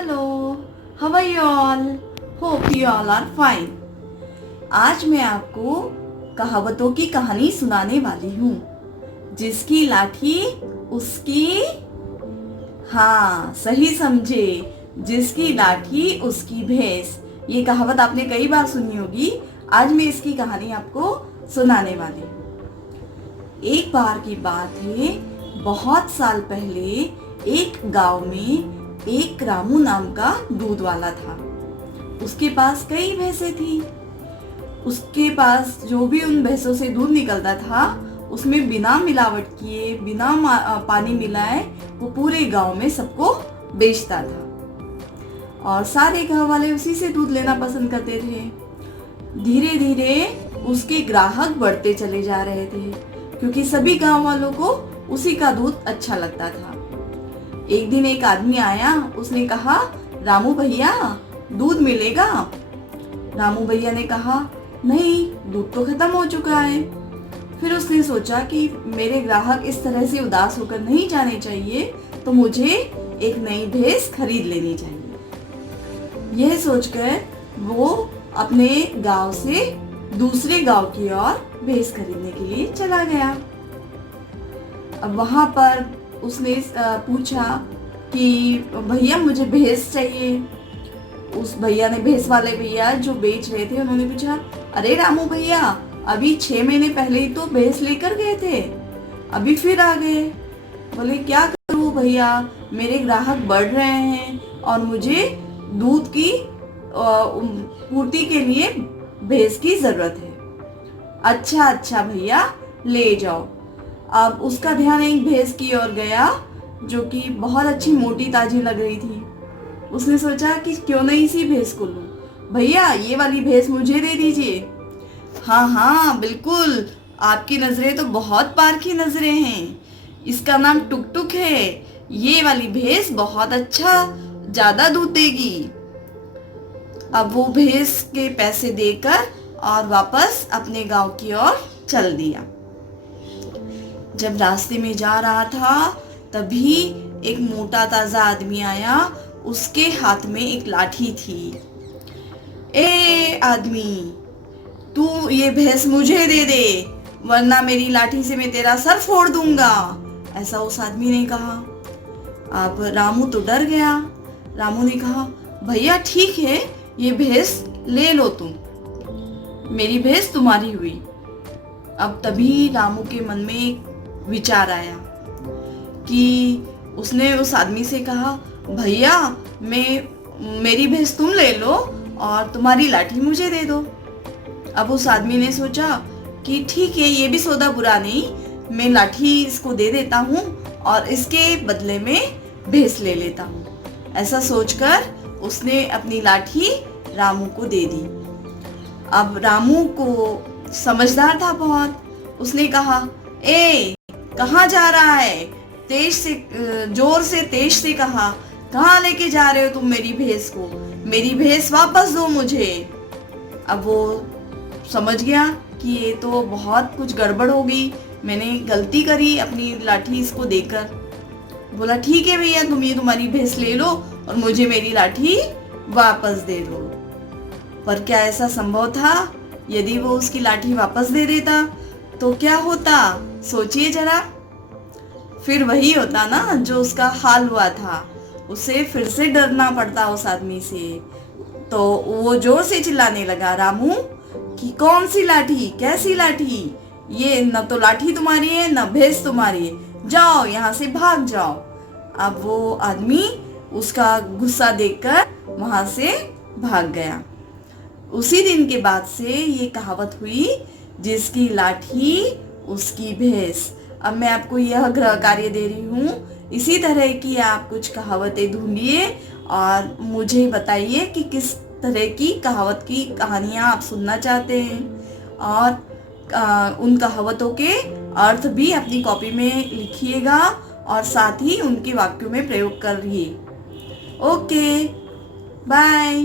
Hello, how are you all? Hope you all are fine. आज मैं आपको कहावतों की कहानी सुनाने वाली हूँ। जिसकी लाठी उसकी, हाँ सही समझे, जिसकी लाठी उसकी भैंस। ये कहावत आपने कई बार सुनी होगी। आज मैं इसकी कहानी आपको सुनाने वाली हूँ। एक बार की बात है, बहुत साल पहले एक गांव में एक रामू नाम का दूध वाला था। उसके पास कई भैंसें थी। उसके पास जो भी उन भैंसों से दूध निकलता था, उसमें बिना मिलावट किए, बिना पानी मिलाए, वो पूरे गांव में सबको बेचता था और सारे गांव वाले उसी से दूध लेना पसंद करते थे। धीरे धीरे उसके ग्राहक बढ़ते चले जा रहे थे, क्योंकि सभी गांव वालों को उसी का दूध अच्छा लगता था। एक दिन एक आदमी आया, उसने कहा, रामू भैया दूध मिलेगा? रामू भैया ने कहा, नहीं, दूध तो खत्म हो चुका है। फिर उसने सोचा कि मेरे ग्राहक इस तरह से उदास होकर नहीं जाने चाहिए, तो मुझे एक नई भैंस खरीद लेनी चाहिए। यह सोचकर वो अपने गांव से दूसरे गांव की ओर भैंस खरीदने के लिए चला गया। अब वहां पर उसने पूछा कि भैया मुझे भैंस चाहिए। उस भैया ने, भैंस वाले भैया जो बेच रहे थे, उन्होंने पूछा, अरे रामू भैया, अभी 6 महीने पहले ही तो भैंस लेकर गए थे, अभी फिर आ गए। बोले, क्या करूं भैया, मेरे ग्राहक बढ़ रहे हैं और मुझे दूध की पूर्ति के लिए भैंस की जरूरत है। अच्छा भैया, ले जाओ। अब उसका ध्यान एक भैंस की ओर गया, जो कि बहुत अच्छी मोटी ताजी लग रही थी। उसने सोचा कि क्यों नहीं इसी भैंस को लूं। भैया, ये वाली भैंस मुझे दे दीजिए। हाँ बिल्कुल, आपकी नजरें तो बहुत पारखी नजरें हैं। इसका नाम टुक टुक है। ये वाली भैंस बहुत अच्छा, ज्यादा दूध देगी। अब वो भैंस के पैसे देकर और वापस अपने गांव की ओर चल दिया। जब रास्ते में जा रहा था, तभी एक मोटा ताजा आदमी आया। उसके हाथ में एक लाठी थी। ए आदमी, तू ये भैंस मुझे दे दे, वरना मेरी लाठी से मैं तेरा सर फोड़ दूंगा, ऐसा उस आदमी ने कहा। अब रामू तो डर गया। रामू ने कहा, भैया ठीक है, ये भैंस ले लो तुम, मेरी भैंस तुम्हारी हुई। अब तभी रामू के मन में एक विचार आया कि उसने उस आदमी से कहा, भैया मेरी भैंस तुम ले लो और तुम्हारी लाठी मुझे दे दो। अब उस आदमी ने सोचा कि ठीक है, ये भी सौदा बुरा नहीं, मैं लाठी इसको दे देता हूँ और इसके बदले में भैंस ले लेता हूँ। ऐसा सोचकर उसने अपनी लाठी रामू को दे दी। अब रामू को समझदार था बहुत। उसने कहा, ए कहाँ जा रहा है? तेज से, जोर से, तेज से कहा, कहाँ लेके जा रहे हो तुम मेरी भैंस को? मेरी भैंस वापस दो मुझे। अब वो समझ गया कि ये तो बहुत कुछ गड़बड़ हो गई, मैंने गलती करी अपनी लाठी इसको देकर। बोला, ठीक है भैया, तुम ये तुम्हारी भैंस ले लो और मुझे मेरी लाठी वापस दे दो। पर क्या ऐसा संभव था? यदि वो उसकी लाठी वापस दे देता तो क्या होता, सोचिए जरा। फिर वही होता ना जो उसका हाल हुआ था, उसे फिर से डरना पड़ता उस आदमी से। तो वो जोर से चिल्लाने लगा, रामू कि कौन सी लाठी, कैसी लाठी, ये न तो लाठी तुम्हारी है न भैंस तुम्हारी है, जाओ यहाँ से, भाग जाओ। अब वो आदमी उसका गुस्सा देखकर वहां से भाग गया। उसी दिन के बाद से ये कहावत हुई, जिसकी लाठी उसकी भैंस। अब मैं आपको यह गृह कार्य दे रही हूँ, इसी तरह की आप कुछ कहावतें ढूंढिए और मुझे बताइए कि किस तरह की कहावत की कहानियाँ आप सुनना चाहते हैं, और उन कहावतों के अर्थ भी अपनी कॉपी में लिखिएगा और साथ ही उनके वाक्यों में प्रयोग करिए। Okay, bye.